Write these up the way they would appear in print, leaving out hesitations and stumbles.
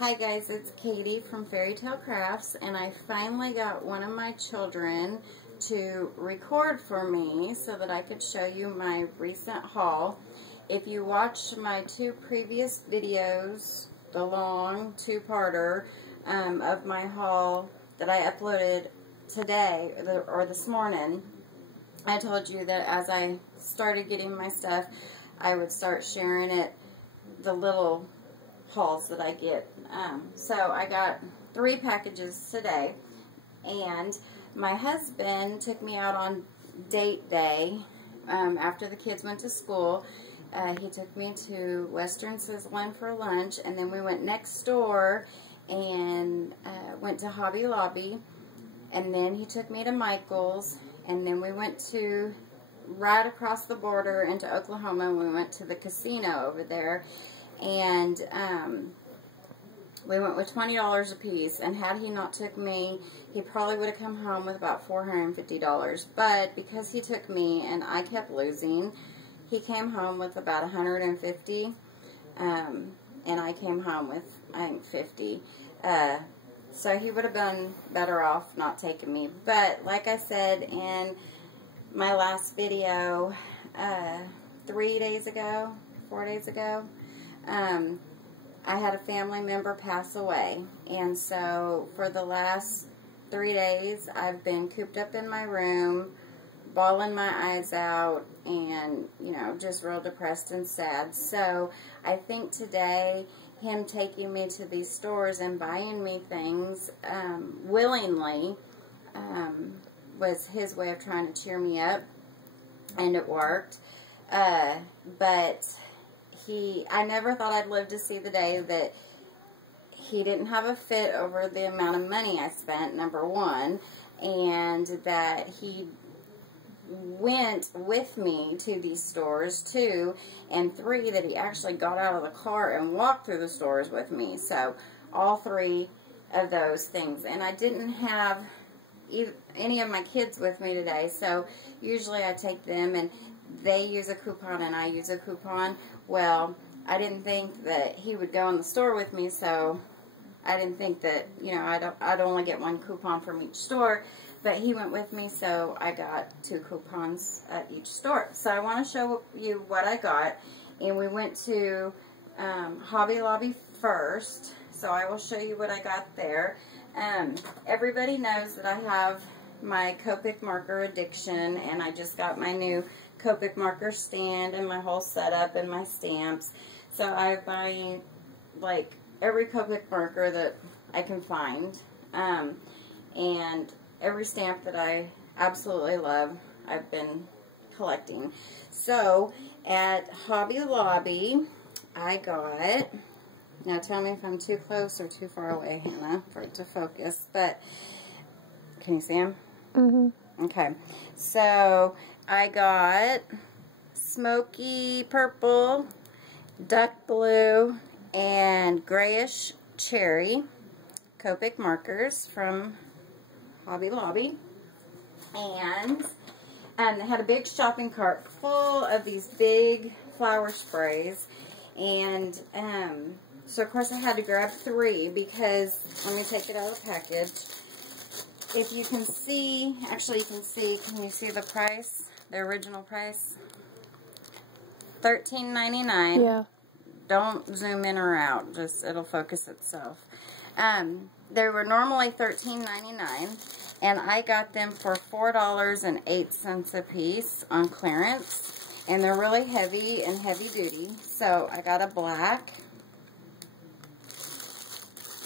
Hi guys, it's Katie from Fairy Tale Crafts, and I finally got one of my children to record for me so that I could show you my recent haul. If you watched my two previous videos, the long two-parter of my haul that I uploaded today or this morning, I told you that as I started getting my stuff, I would start sharing it, the little hauls that I get. So I got 3 packages today, and my husband took me out on date day after the kids went to school. He took me to Western Sizzlin for lunch, and then we went next door and went to Hobby Lobby, and then he took me to Michael's, and then we went to right across the border into Oklahoma, and we went to the casino over there. And we went with $20 a piece, and had he not took me, he probably would have come home with about $450. But because he took me and I kept losing, he came home with about $150, and I came home with, I think, $50. So he would have been better off not taking me. But like I said in my last video, 4 days ago, I had a family member pass away, and so for the last 3 days I've been cooped up in my room, bawling my eyes out, and you know, just real depressed and sad. So I think today him taking me to these stores and buying me things willingly was his way of trying to cheer me up, and it worked. But I never thought I'd live to see the day that he didn't have a fit over the amount of money I spent, number one, and that he went with me to these stores, 2, and 3, that he actually got out of the car and walked through the stores with me. So all 3 of those things. And I didn't have any of my kids with me today, so usually I take them and they use a coupon and I use a coupon. Well, I didn't think that he would go in the store with me, so I didn't think that, you know, I'd only get 1 coupon from each store, but he went with me, so I got 2 coupons at each store. So I want to show you what I got, and we went to Hobby Lobby first, so I will show you what I got there. Everybody knows that I have my Copic marker addiction, and I just got my new Copic marker stand and my whole setup and my stamps. So I'm buying like every Copic marker that I can find, and every stamp that I absolutely love I've been collecting. So at Hobby Lobby I got, now tell me if I'm too close or too far away, Hannah, for it to focus, but can you see them? Mm-hmm. Okay, so I got smoky purple, duck blue, and grayish cherry Copic markers from Hobby Lobby, and they had a big shopping cart full of these big flower sprays, and so of course I had to grab 3 because, let me take it out of the package. If you can see, actually you can see, can you see the price? The original price? $13.99. Yeah. Don't zoom in or out, just it'll focus itself. They were normally $13.99, and I got them for $4.08 a piece on clearance, and they're really heavy and heavy duty. So I got a black,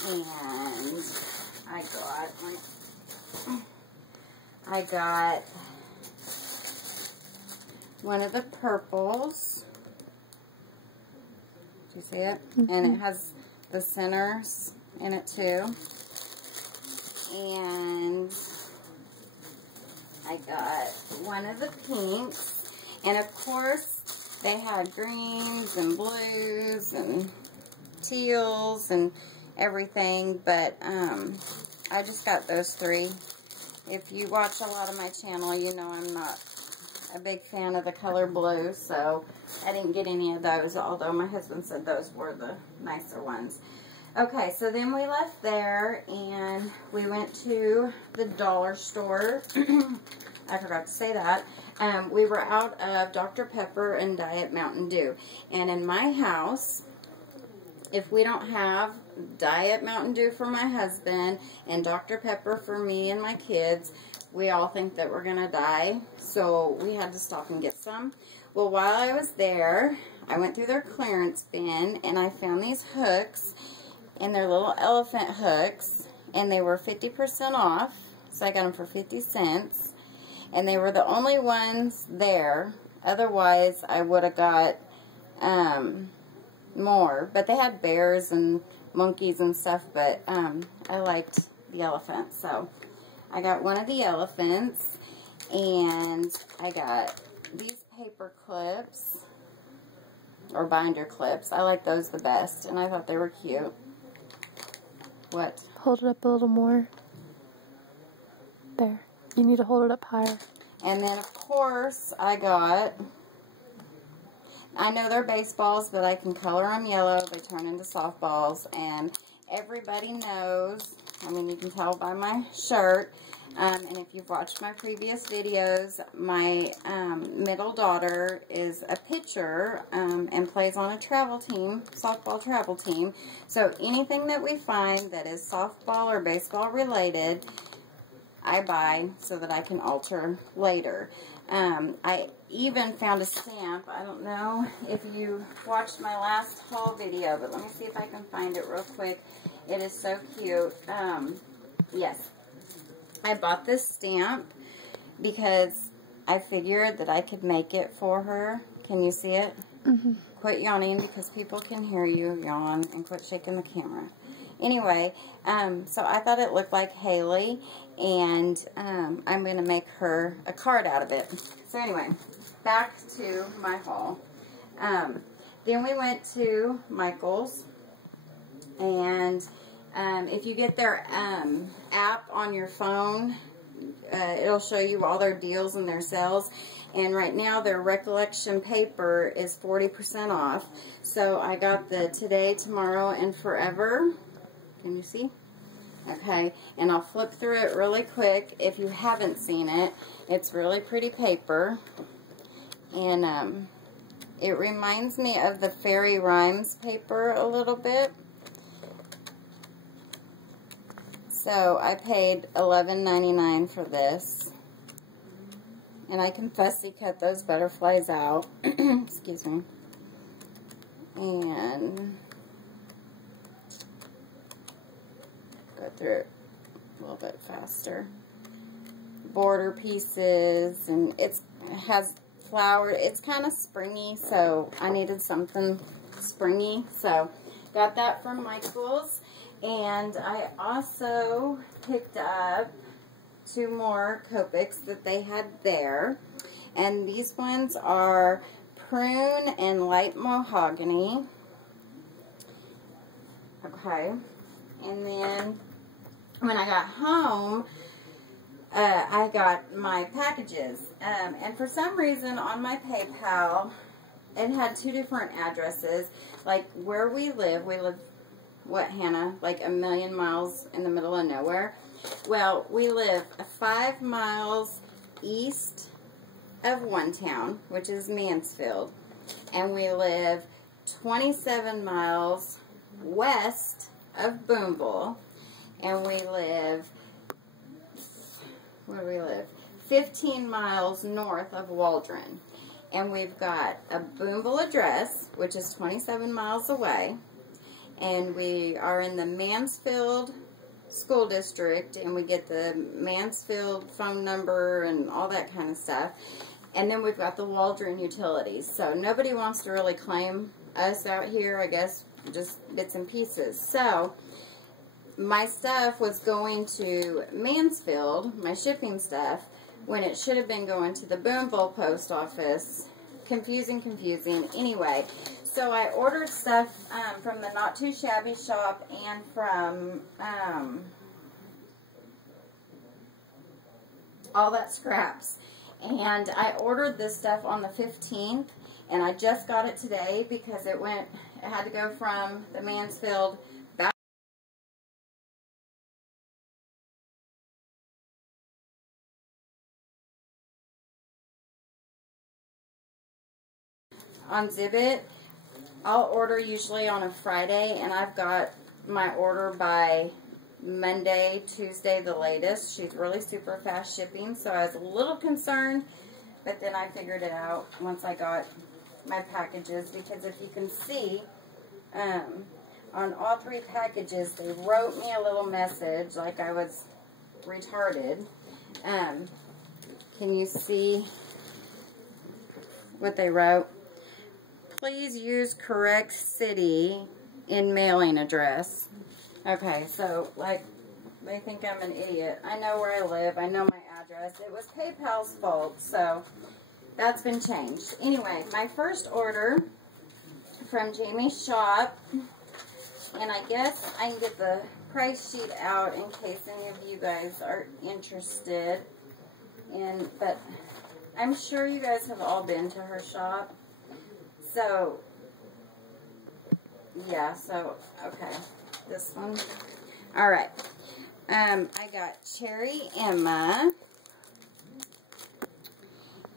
and I got one of the purples. Do you see it? Mm-hmm. And it has the centers in it too. And I got one of the pinks. And of course, they had greens and blues and teals and everything. But I just got those 3. If you watch a lot of my channel, you know I'm not a big fan of the color blue, so I didn't get any of those, although my husband said those were the nicer ones. Okay, so then we left there and we went to the dollar store. I forgot to say that. We were out of Dr. Pepper and Diet Mountain Dew. And in my house, if we don't have Diet Mountain Dew for my husband and Dr. Pepper for me and my kids, we all think that we're going to die. So we had to stop and get some. Well, while I was there, I went through their clearance bin and I found these hooks. And they're little elephant hooks. And they were 50% off. So I got them for 50 cents. And they were the only ones there. Otherwise, I would have got more. But they had bears and monkeys and stuff. But I liked the elephant. So I got one of the elephants. And I got these paper clips. Or binder clips. I like those the best. And I thought they were cute. What? Hold it up a little more. There. You need to hold it up higher. And then, of course, I know they're baseballs, but I can color them yellow. They turn into softballs. And everybody knows, I mean, you can tell by my shirt. And if you've watched my previous videos, my middle daughter is a pitcher and plays on a travel team, softball travel team. So anything that we find that is softball or baseball related, I buy so that I can alter later. I even found a stamp. I don't know if you watched my last haul video, but let me see if I can find it real quick. It is so cute. Yes. I bought this stamp because I figured that I could make it for her. Can you see it? Mm-hmm. Quit yawning because people can hear you yawn, and quit shaking the camera. Anyway, so I thought it looked like Haley, and I'm going to make her a card out of it. So anyway, back to my haul. Then we went to Michael's, and if you get their app on your phone, it'll show you all their deals and their sales. And right now, their Recollection paper is 40% off. So I got the Today, Tomorrow, and Forever. Can you see? Okay. And I'll flip through it really quick if you haven't seen it. It's really pretty paper. And it reminds me of the Fairy Rhymes paper a little bit. So I paid $11.99 for this. And I can fussy cut those butterflies out. Excuse me. And go through it a little bit faster. Border pieces, and it has flower. It's kind of springy, so I needed something springy. So got that from Michael's. And I also picked up 2 more Copics that they had there. And these ones are Prune and Light Mahogany. Okay. And then when I got home, I got my packages. And for some reason on my PayPal, it had 2 different addresses. Like where we live, what, Hannah? Like a million miles in the middle of nowhere? Well, we live 5 miles east of one town, which is Mansfield. And we live 27 miles west of Boonville. And we live, where do we live? 15 miles north of Waldron. And we've got a Boonville address, which is 27 miles away. And we are in the Mansfield School District, and we get the Mansfield phone number and all that kind of stuff. And then we've got the Waldron utilities. So nobody wants to really claim us out here, I guess, just bits and pieces. So my stuff was going to Mansfield, my shipping stuff, when it should have been going to the Boonville post office. Confusing. Anyway, so I ordered stuff from the Not Too Shabby shop and from All That Scraps. And I ordered this stuff on the 15th, and I just got it today because it had to go from the Mansfield on Zibit, I'll order usually on a Friday, and I've got my order by Monday, Tuesday the latest. She's really super fast shipping, so I was a little concerned, but then I figured it out once I got my packages, because if you can see, on all 3 packages, they wrote me a little message like I was retarded. Can you see what they wrote? Please use correct city in mailing address. Okay, so, like, they think I'm an idiot. I know where I live. I know my address. It was PayPal's fault, so that's been changed. Anyway, my first order from Jamie's shop, and I guess I can get the price sheet out in case any of you guys are interested in, but I'm sure you guys have all been to her shop. So, yeah, so, okay, this one. All right, I got Cherry Emma,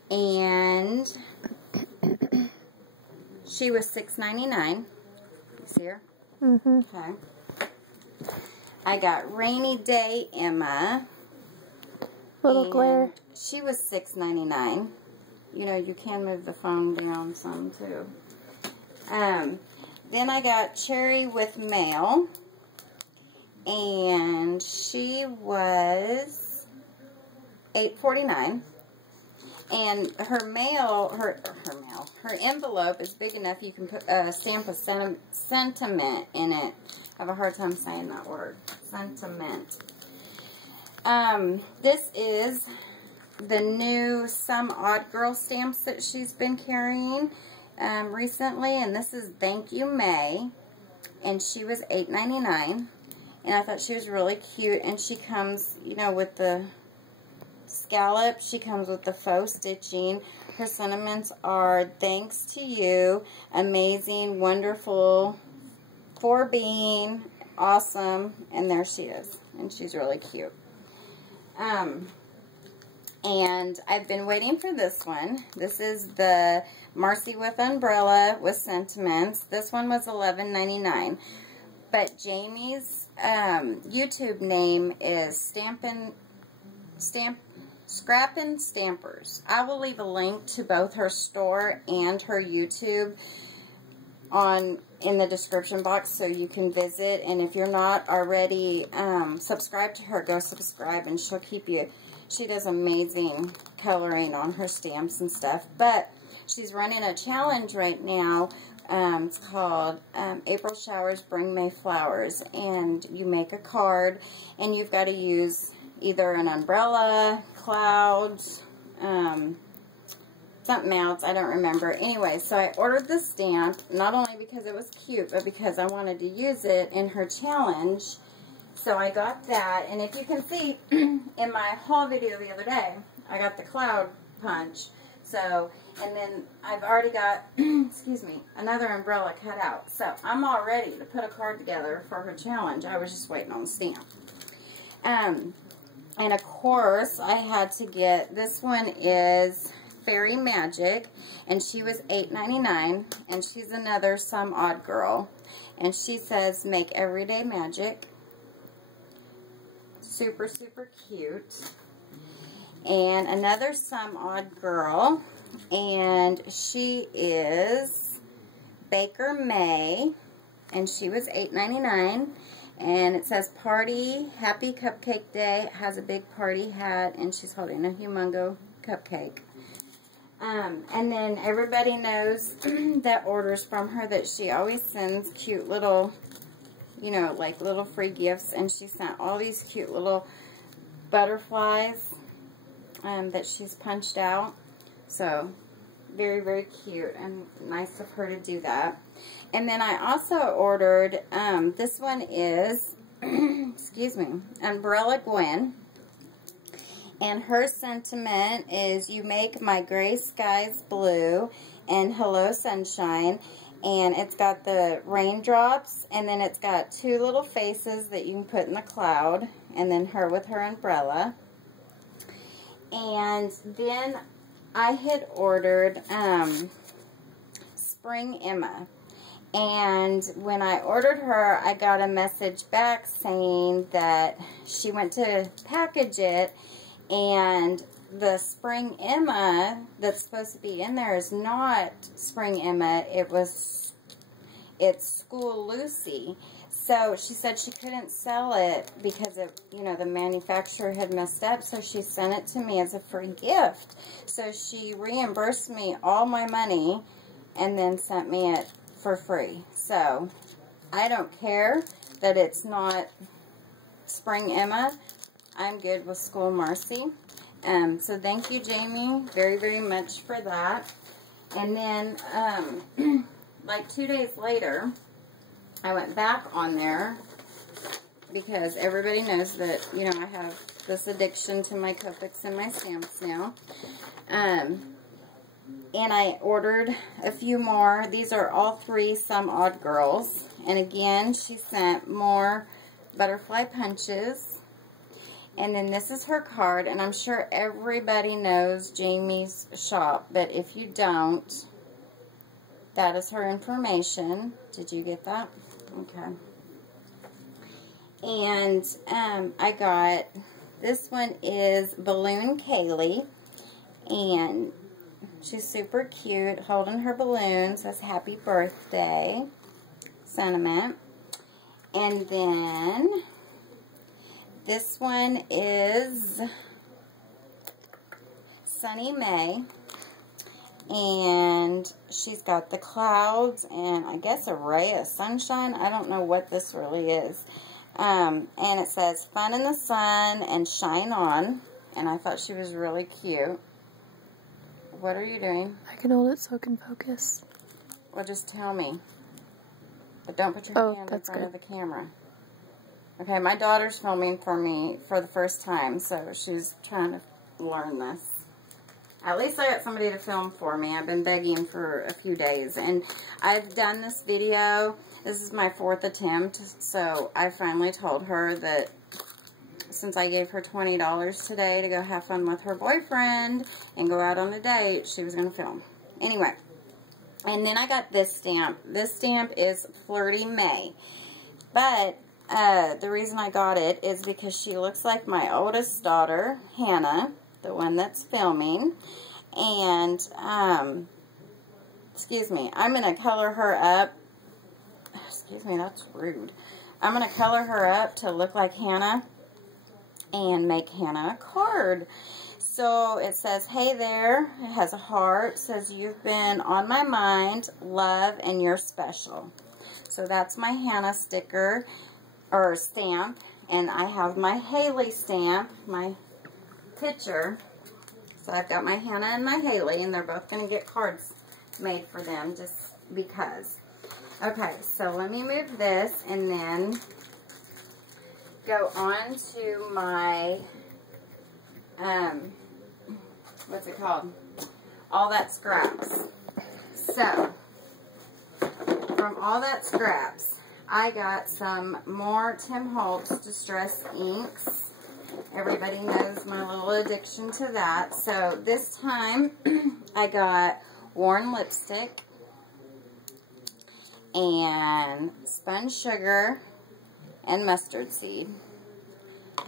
and she was $6.99. You see her? Mm-hmm. Okay. I got Rainy Day Emma. Little glare. She was $6.99. You know, you can move the phone down some too. Then I got Cherry with Mail, and she was $8.49. And her envelope is big enough you can put stamp a sentiment in it. I have a hard time saying that word. Sentiment. This is the new Some Odd Girl stamps that she's been carrying recently, and this is Thank You May, and she was $8.99, and I thought she was really cute, and she comes, you know, with the scallop. She comes with the faux stitching. Her sentiments are thanks to you, amazing, wonderful, for being, awesome, and there she is, and she's really cute. And I've been waiting for this one. This is the Marcy with Umbrella with Sentiments. This one was $11.99. But Jamie's YouTube name is Scrappin' Stampers. I will leave a link to both her store and her YouTube in the description box so you can visit. And if you're not already subscribed to her, go subscribe, and she'll keep you. She does amazing coloring on her stamps and stuff. But she's running a challenge right now. It's called April Showers Bring May Flowers. And you make a card, and you've got to use either an umbrella, clouds, something else. I don't remember. Anyway, so I ordered the stamp, not only because it was cute, but because I wanted to use it in her challenge. So I got that, and if you can see in my haul video the other day, I got the cloud punch. So, and then I've already got, excuse me, another umbrella cut out. So I'm all ready to put a card together for her challenge. I was just waiting on the stamp. And of course, I had to get, this one is Fairy Magic, and she was $8.99, and she's another Some Odd Girl. And she says, make everyday magic. Super, super cute. And another Some Odd Girl, and she is Baker May, and she was $8.99. And it says party, happy cupcake day, has a big party hat, and she's holding a humongo cupcake. And then everybody knows that orders from her that she always sends cute little, you know, like little free gifts. And she sent all these cute little butterflies that she's punched out. So, very, very cute and nice of her to do that. And then I also ordered, this one is, excuse me, Umbrella Gwen. And her sentiment is, you make my gray skies blue, and hello sunshine. And it's got the raindrops, and then it's got two little faces that you can put in the cloud, and then her with her umbrella. And then I had ordered Spring Emma. And when I ordered her, I got a message back saying that she went to package it, and the Spring Emma that's supposed to be in there is not Spring Emma. It's School Lucy. So she said she couldn't sell it because of, the manufacturer had messed up. So she sent it to me as a free gift. So she reimbursed me all my money and then sent me it for free. So I don't care that it's not Spring Emma. I'm good with School Marcy. So thank you, Jamie, very, very much for that. And then, like 2 days later, I went back on there because everybody knows that, I have this addiction to my Copics and my stamps now. And I ordered a few more. These are all 3 Some Odd Girls. And again, she sent more butterfly punches. And then this is her card. And I'm sure everybody knows Jamie's shop. But if you don't, that is her information. Did you get that? Okay. And I got, this one is Balloon Kaylee. And she's super cute, holding her balloon. Says happy birthday sentiment. And then this one is Sunny May. And she's got the clouds and I guess a ray of sunshine. I don't know what this really is. And it says fun in the sun and shine on. And I thought she was really cute. What are you doing? I can hold it so it can focus. Well, just tell me. But don't put your hand in front of the camera. Okay, my daughter's filming for me for the first time, so she's trying to learn this. At least I got somebody to film for me. I've been begging for a few days. And I've done this video. This is my 4th attempt. So I finally told her that since I gave her $20 today to go have fun with her boyfriend and go out on a date, she was going to film. Anyway. And then I got this stamp. This stamp is Flirty May. But the reason I got it is because she looks like my oldest daughter, Hannah, the one that's filming. And, excuse me, I'm going to color her up. Excuse me, that's rude. I'm going to color her up to look like Hannah and make Hannah a card. So it says, hey there. It has a heart. It says, you've been on my mind, love, and you're special. So that's my Hannah sticker or stamp. And I have my Haley stamp, my picture. So I've got my Hannah and my Haley, and they're both going to get cards made for them just because. Okay, so let me move this and then go on to my, what's it called? All That Scraps. So, from All That Scraps, I got some more Tim Holtz Distress Inks. Everybody knows my little addiction to that. So this time I got Worn Lipstick and Spun Sugar and Mustard Seed.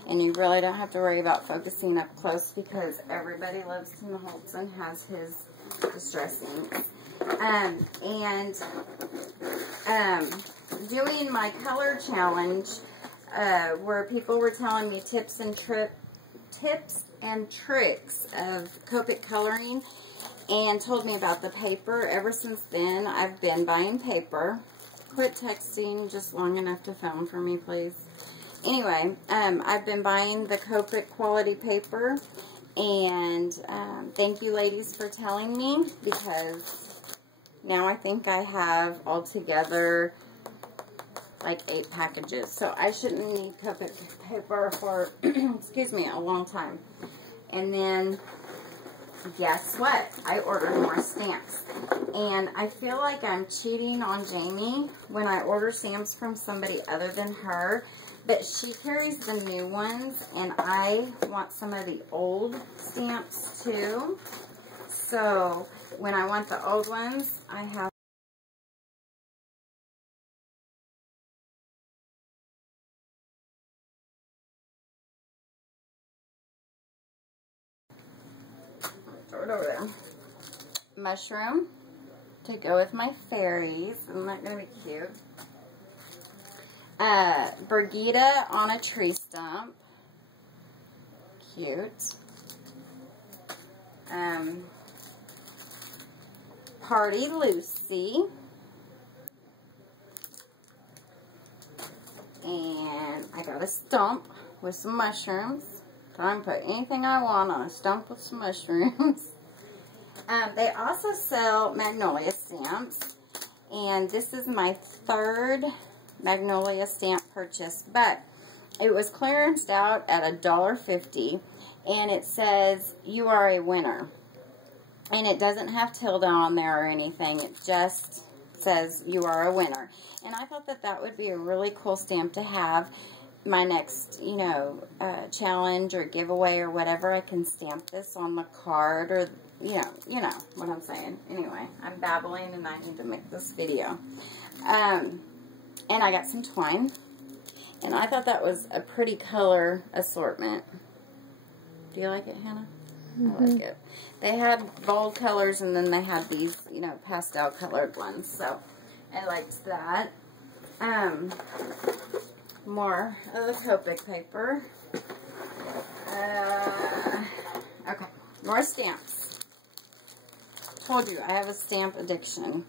And you really don't have to worry about focusing up close because everybody loves Tim Holtz and has his Distress Inks. Doing my color challenge where people were telling me tips and tricks of Copic coloring and told me about the paper. Ever since then, I've been buying paper. Quit texting just long enough to film for me, please. Anyway, I've been buying the Copic quality paper, and thank you, ladies, for telling me, because now I think I have altogether like 8 packages. So I shouldn't need Copic paper for, excuse me, a long time. And then, guess what? I ordered more stamps. And I feel like I'm cheating on Jamie when I order stamps from somebody other than her. But she carries the new ones, and I want some of the old stamps too. So when I want the old ones, I have throw it over there. Mushroom to go with my fairies. Isn't that going to be cute? Brigida on a tree stump. Cute. Party Lucy. And I got a stump with some mushrooms. I can put anything I want on a stump with some mushrooms. They also sell Magnolia stamps. And this is my third Magnolia stamp purchase. But it was clearanced out at $1.50. And it says, "You are a winner." And it doesn't have tilde on there or anything. It just says, "You are a winner." And I thought that that would be a really cool stamp to have. My next, you know, challenge or giveaway or whatever, I can stamp this on the card, or, you know what I'm saying. Anyway, I'm babbling and I need to make this video. And I got some twine. And I thought that was a pretty color assortment. Do you like it, Hannah? I like it. They had bold colors, and then they had these, you know, pastel colored ones. So I liked that. More of the Copic paper. Okay, more stamps. Told you, I have a stamp addiction.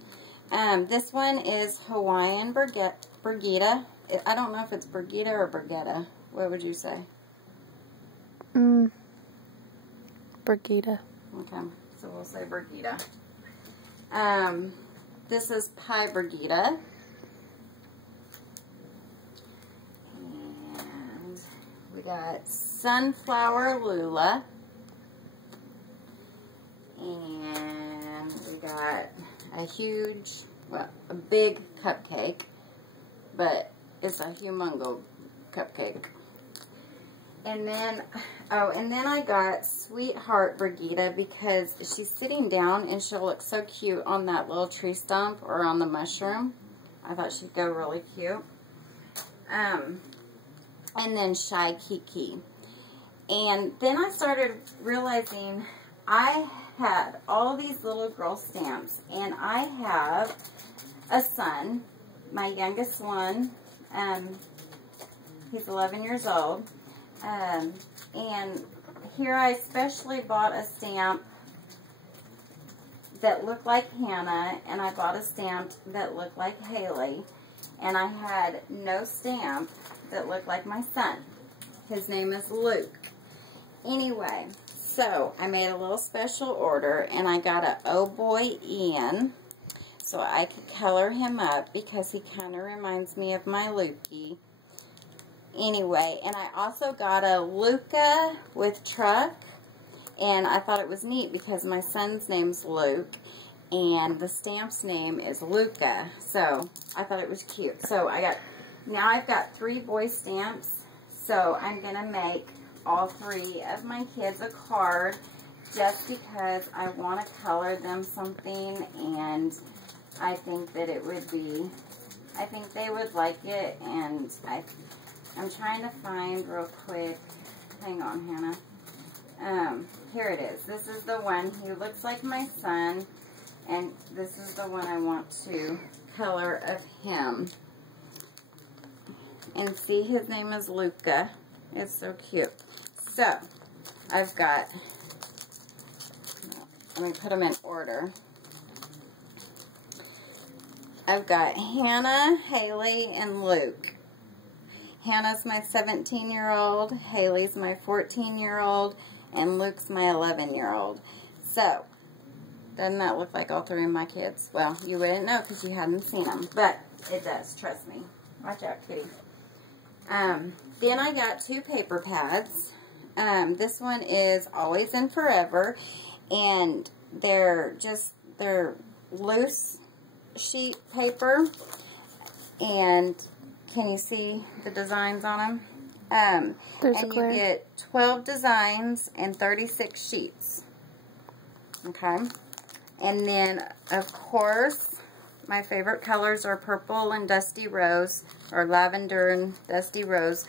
This one is Hawaiian Brigida. I don't know if it's Brigida or Brigetta. What would you say? Brigida. Okay, so we'll say Brigida. This is Pie Brigida. And we got Sunflower Lula. And we got a huge, well, a big cupcake. But it's a humongo cupcake. And then, and then I got Sweetheart Brigida because she's sitting down and she'll look so cute on that little tree stump or on the mushroom. I thought she'd go really cute. And then Shy Kiki. And then I started realizing I had all these little girl stamps, and I have a son, my youngest one. He's 11 years old. And here I specially bought a stamp that looked like Hannah, and I bought a stamp that looked like Haley, and I had no stamp that looked like my son. His name is Luke. Anyway, so I made a little special order, and I got a Oh Boy Ian, so I could color him up because he kind of reminds me of my Lukey. Anyway, and I also got a Luca with truck, and I thought it was neat because my son's name's Luke, and the stamp's name is Luca, so I thought it was cute. So now I've got 3 boy stamps, so I'm going to make all 3 of my kids a card just because I want to color them something, and I think that it would be, I think they would like it, and I'm trying to find real quick. Hang on, Hannah. Here it is. This is the one. He looks like my son. And this is the one I want to color of him. And see, his name is Luca. It's so cute. So, I've got, let me put them in order. I've got Hannah, Haley, and Luke. Hannah's my 17-year-old, Haley's my 14-year-old, and Luke's my 11-year-old. So, doesn't that look like all 3 of my kids? Well, you wouldn't know because you hadn't seen them, but it does, trust me. Watch out, kitty. Then I got 2 paper pads. This one is Always and Forever, and they're loose sheet paper, and can you see the designs on them? And you get 12 designs and 36 sheets. Okay. And then, of course, my favorite colors are purple and dusty rose, or lavender and dusty rose.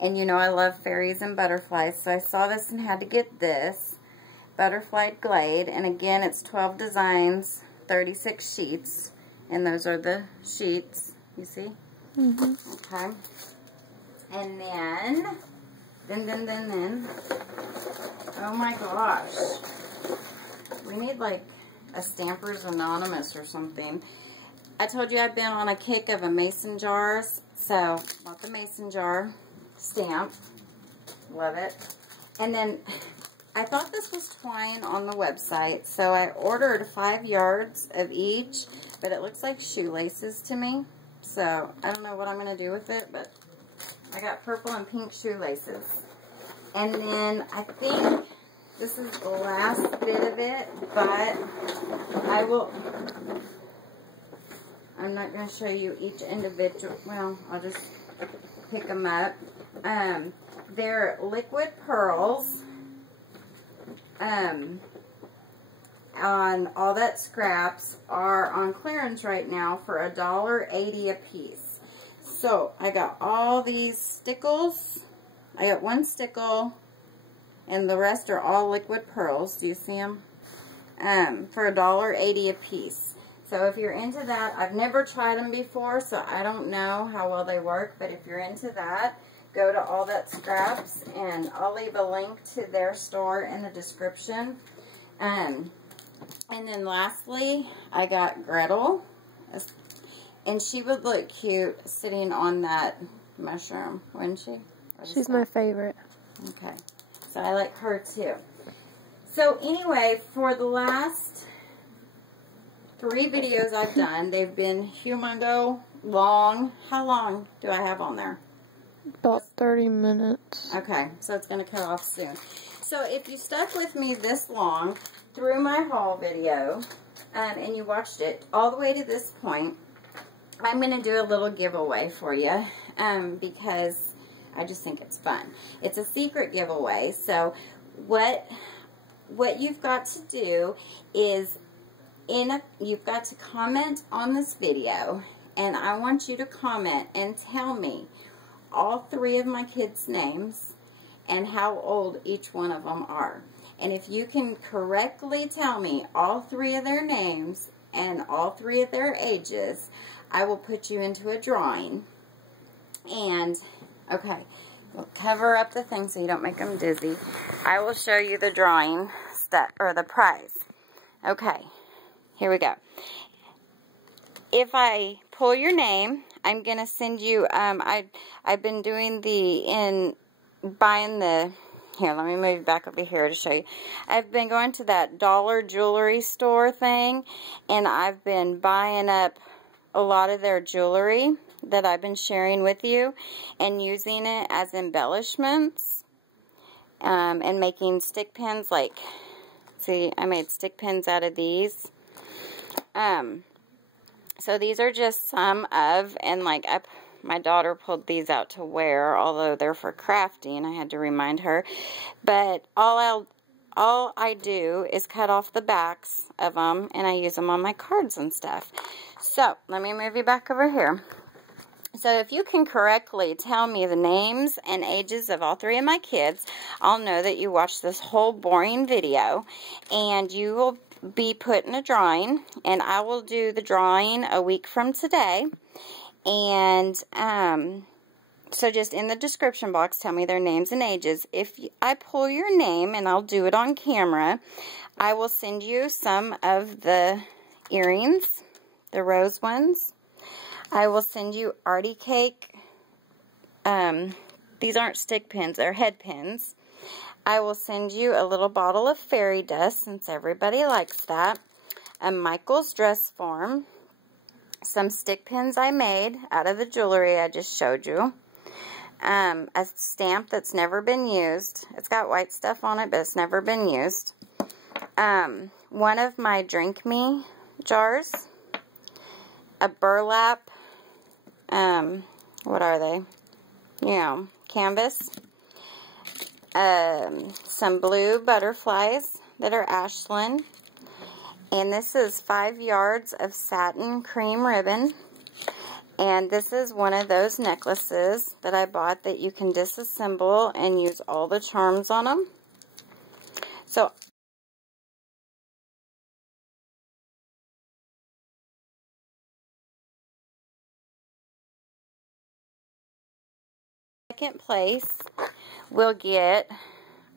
And you know I love fairies and butterflies, so I saw this and had to get this. Butterfly Glade. And again, it's 12 designs, 36 sheets. And those are the sheets, you see? Okay. And then, oh my gosh. We need like a Stampers Anonymous or something. I told you I've been on a kick of a mason jar, so bought the mason jar stamp. Love it. And then I thought this was twine on the website, so I ordered 5 yards of each, but it looks like shoelaces to me. So I don't know what I'm going to do with it, but I got purple and pink shoelaces. And then I think this is the last bit of it, but I'm not going to show you each individual. Well, I'll just pick them up. They're liquid pearls. On All That Scraps are on clearance right now for $1.80 a piece. So I got all these stickles. I got 1 stickle, and the rest are all liquid pearls. Do you see them? For $1.80 a piece. So if you're into that, I've never tried them before, so I don't know how well they work, but if you're into that, go to All That Scraps, and I'll leave a link to their store in the description. And then lastly, I got Gretel, and she would look cute sitting on that mushroom, wouldn't she? She's my favorite. Okay, so I like her too. So anyway, for the last 3 videos I've done, they've been humongo long. How long do I have on there? About 30 minutes. Okay, so it's going to cut off soon. So if you stuck with me this long through my haul video, and you watched it all the way to this point, I'm going to do a little giveaway for you, because I just think it's fun. It's a secret giveaway, so what you've got to do is you've got to comment on this video, and I want you to comment and tell me all 3 of my kids' names and how old each one of them are. And if you can correctly tell me all 3 of their names and all 3 of their ages, I will put you into a drawing. And, okay, we'll cover up the thing so you don't make them dizzy. I will show you the drawing stuff, or the prize. Okay, here we go. If I pull your name, I'm going to send you, I've been doing buying the, here, let me move back over here to show you. I've been going to that dollar jewelry store thing, and I've been buying up a lot of their jewelry that I've been sharing with you and using it as embellishments, and making stick pins. Like, see, I made stick pins out of these. So these are just some of, and like my daughter pulled these out to wear, although they're for crafting. I had to remind her. But all I do is cut off the backs of them, and I use them on my cards and stuff. So let me move you back over here. So if you can correctly tell me the names and ages of all 3 of my kids, I'll know that you watched this whole boring video, and you will be put in a drawing, and I will do the drawing a week from today. And so just in the description box, tell me their names and ages. If I pull your name, and I'll do it on camera, I will send you some of the earrings, the rose ones. I will send you Artie Cake. These aren't stick pins, they're head pins. I will send you a little bottle of fairy dust, since everybody likes that. A Michael's dress form. Some stick pins I made out of the jewelry I just showed you. A stamp that's never been used. It's got white stuff on it, but it's never been used. One of my Drink Me jars. A burlap, what are they? Canvas. Some blue butterflies that are Ashland. And this is 5 yards of satin cream ribbon. And this is one of those necklaces that I bought that you can disassemble and use all the charms on them. So Second place will get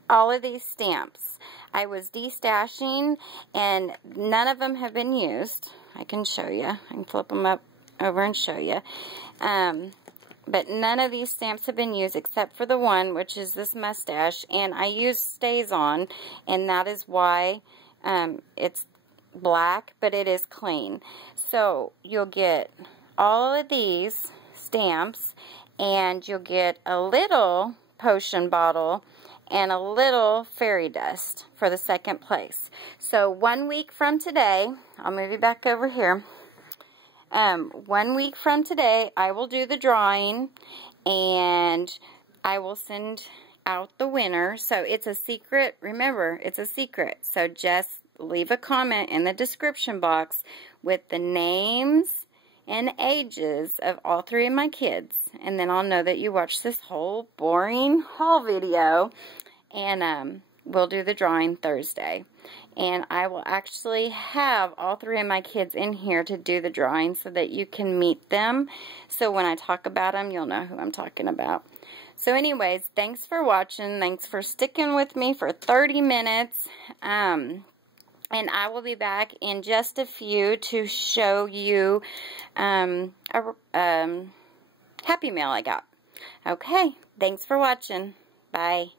all of these stamps. I was destashing and none of them have been used. I can show you. I can flip them up over and show you. But none of these stamps have been used except for the one, which is this mustache. And I used Stays On, and that is why it's black, but it is clean. So you'll get all of these stamps, and you'll get a little potion bottle and a little fairy dust for the second place. So 1 week from today, I'll move you back over here. 1 week from today, I will do the drawing, and I will send out the winner. So it's a secret. Remember, it's a secret. So just leave a comment in the description box with the names and ages of all 3 of my kids, and then I'll know that you watched this whole boring haul video. And we'll do the drawing Thursday, and I will actually have all 3 of my kids in here to do the drawing so that you can meet them. So when I talk about them, you'll know who I'm talking about. So anyways, thanks for watching. Thanks for sticking with me for 30 minutes. And I will be back in just a few to show you a Happy Mail I got. Okay, thanks for watching. Bye.